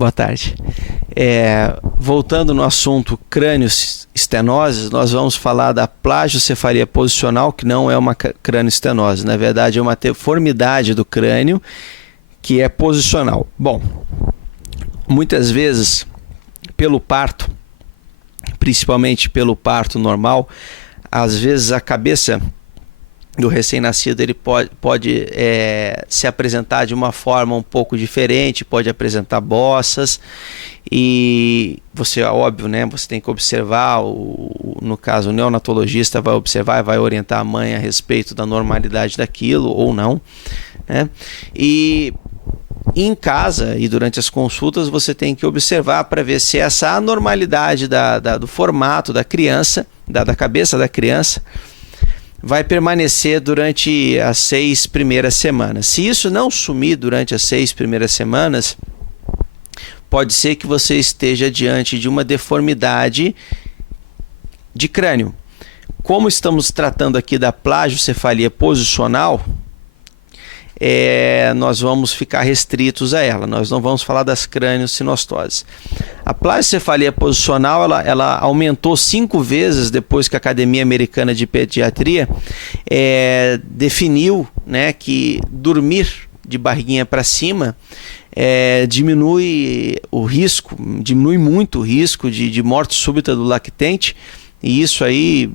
Boa tarde. Voltando no assunto crânioestenoses, nós vamos falar da plagiocefalia posicional, que não é uma crânioestenose. Na verdade, é uma deformidade do crânio que é posicional. Bom, muitas vezes, pelo parto, principalmente pelo parto normal, às vezes a cabeça do recém-nascido ele pode se apresentar de uma forma um pouco diferente, pode apresentar boças, e você, óbvio, né, você tem que observar, no caso o neonatologista vai observar e vai orientar a mãe a respeito da normalidade daquilo ou não, né? E em casa e durante as consultas você tem que observar para ver se essa anormalidade do formato da criança, da cabeça da criança, vai permanecer durante as 6 primeiras semanas. Se isso não sumir durante as 6 primeiras semanas, pode ser que você esteja diante de uma deformidade de crânio. Como estamos tratando aqui da plagiocefalia posicional, nós vamos ficar restritos a ela, nós não vamos falar das crâniosinostoses. A plagiocefalia posicional ela aumentou 5 vezes depois que a Academia Americana de Pediatria definiu, né, que dormir de barriguinha para cima diminui muito o risco de morte súbita do lactente, e isso aí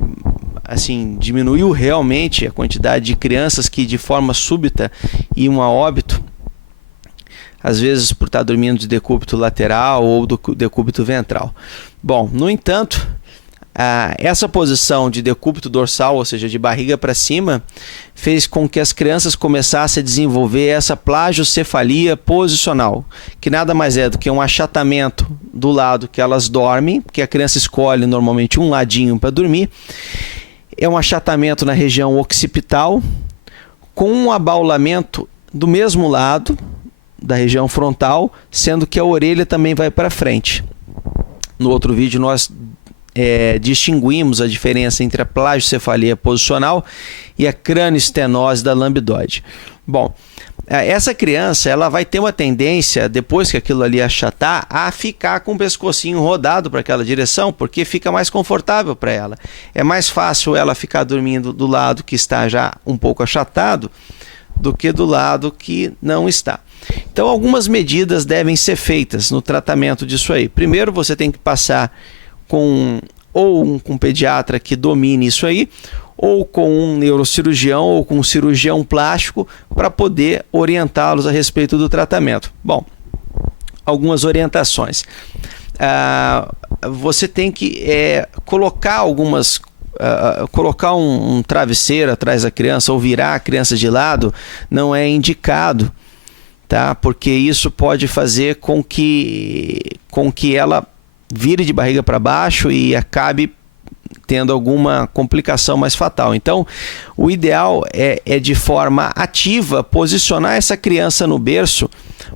assim, diminuiu realmente a quantidade de crianças que de forma súbita iam a óbito, às vezes por estar dormindo de decúbito lateral ou do decúbito ventral. Bom, no entanto, essa posição de decúbito dorsal, ou seja, de barriga para cima, fez com que as crianças começassem a desenvolver essa plagiocefalia posicional, que nada mais é do que um achatamento do lado que elas dormem, porque a criança escolhe normalmente um ladinho para dormir. É um achatamento na região occipital, com um abaulamento do mesmo lado, da região frontal, sendo que a orelha também vai para frente. No outro vídeo nós distinguimos a diferença entre a plagiocefalia posicional e a crânioestenose da lambdoide. Bom, essa criança ela vai ter uma tendência, depois que aquilo ali achatar, a ficar com o pescocinho rodado para aquela direção, porque fica mais confortável para ela. É mais fácil ela ficar dormindo do lado que está já um pouco achatado do que do lado que não está. Então, algumas medidas devem ser feitas no tratamento disso aí. Primeiro, você tem que passar com um pediatra que domine isso aí, ou com um neurocirurgião ou com um cirurgião plástico para poder orientá-los a respeito do tratamento. Bom, algumas orientações. Você tem que colocar um travesseiro atrás da criança ou virar a criança de lado não é indicado, tá? Porque isso pode fazer com que ela vire de barriga para baixo e acabe tendo alguma complicação mais fatal. Então, o ideal é de forma ativa posicionar essa criança no berço,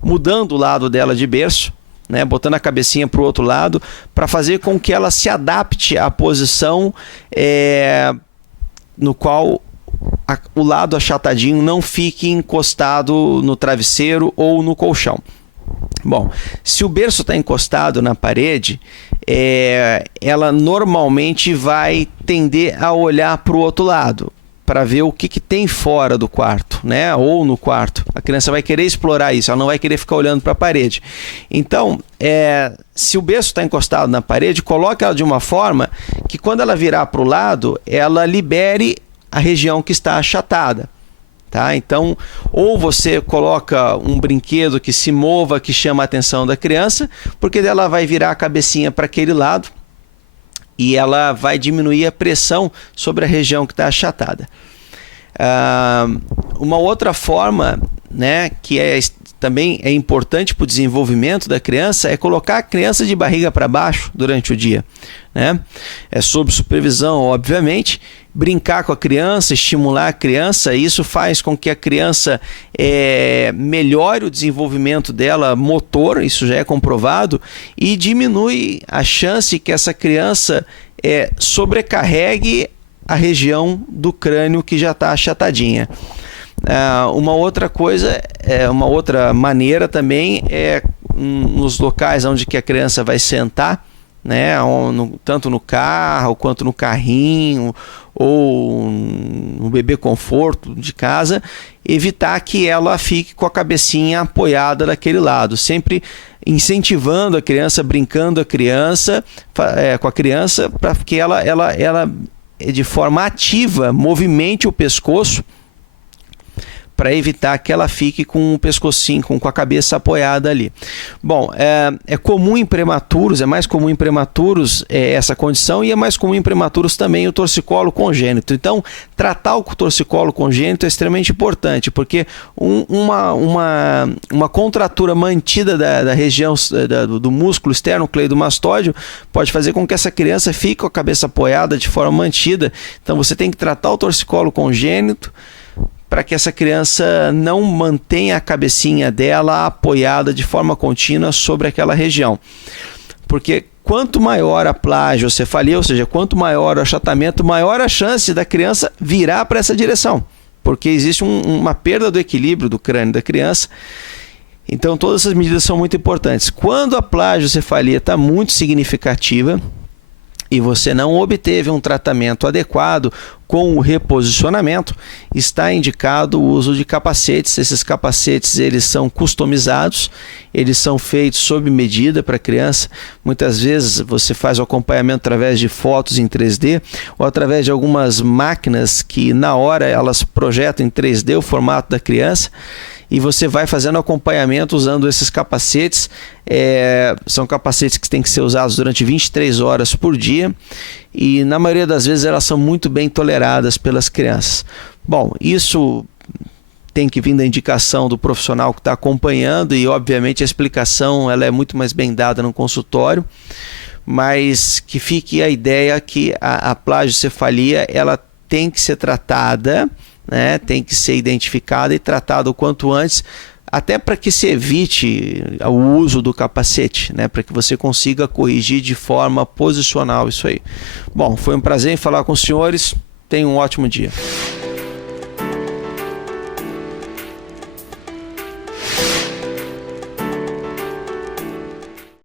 mudando o lado dela de berço, né, botando a cabecinha para o outro lado, para fazer com que ela se adapte à posição no qual o lado achatadinho não fique encostado no travesseiro ou no colchão. Bom, se o berço está encostado na parede, ela normalmente vai tender a olhar para o outro lado, para ver o que tem fora do quarto, né? Ou no quarto. A criança vai querer explorar isso, ela não vai querer ficar olhando para a parede. Então, se o berço está encostado na parede, coloque ela de uma forma que quando ela virar para o lado, ela libere a região que está achatada. Tá? Então, ou você coloca um brinquedo que se mova, que chama a atenção da criança, porque ela vai virar a cabecinha para aquele lado e ela vai diminuir a pressão sobre a região que está achatada. Uma outra forma, né, que também é importante para o desenvolvimento da criança, é colocar a criança de barriga para baixo durante o dia, né? Sob supervisão, obviamente, brincar com a criança, estimular a criança, isso faz com que a criança melhore o desenvolvimento dela motor, isso já é comprovado, e diminui a chance que essa criança sobrecarregue a região do crânio que já está achatadinha. Uma outra coisa, uma outra maneira também é nos locais onde que a criança vai sentar, né? Tanto no carro quanto no carrinho ou no bebê conforto de casa, evitar que ela fique com a cabecinha apoiada daquele lado, sempre incentivando a criança, brincando com a criança, para que ela de forma ativa movimente o pescoço, para evitar que ela fique com o pescocinho, com a cabeça apoiada ali. Bom, é comum em prematuros, é mais comum em prematuros essa condição, e é mais comum em prematuros também o torcicolo congênito. Então, tratar o torcicolo congênito é extremamente importante, porque uma contratura mantida da região do músculo esternocleidomastóide pode fazer com que essa criança fique com a cabeça apoiada de forma mantida. Então, você tem que tratar o torcicolo congênito para que essa criança não mantenha a cabecinha dela apoiada de forma contínua sobre aquela região. Porque quanto maior a plagiocefalia, ou seja, quanto maior o achatamento, maior a chance da criança virar para essa direção. Porque existe uma perda do equilíbrio do crânio da criança. Então todas essas medidas são muito importantes. Quando a plagiocefalia está muito significativa e você não obteve um tratamento adequado com o reposicionamento, está indicado o uso de capacetes. Esses capacetes, eles são customizados, eles são feitos sob medida para a criança. Muitas vezes você faz o acompanhamento através de fotos em 3D ou através de algumas máquinas que na hora elas projetam em 3D o formato da criança, e você vai fazendo acompanhamento usando esses capacetes. São capacetes que têm que ser usados durante 23 horas por dia, e na maioria das vezes elas são muito bem toleradas pelas crianças. Bom, isso tem que vir da indicação do profissional que está acompanhando, e obviamente a explicação ela é muito mais bem dada no consultório, mas que fique a ideia que a plagiocefalia ela tem que ser tratada, né? Tem que ser identificada e tratada o quanto antes, até para que se evite o uso do capacete, né? Para que você consiga corrigir de forma posicional isso aí. Bom, foi um prazer em falar com os senhores. Tenham um ótimo dia.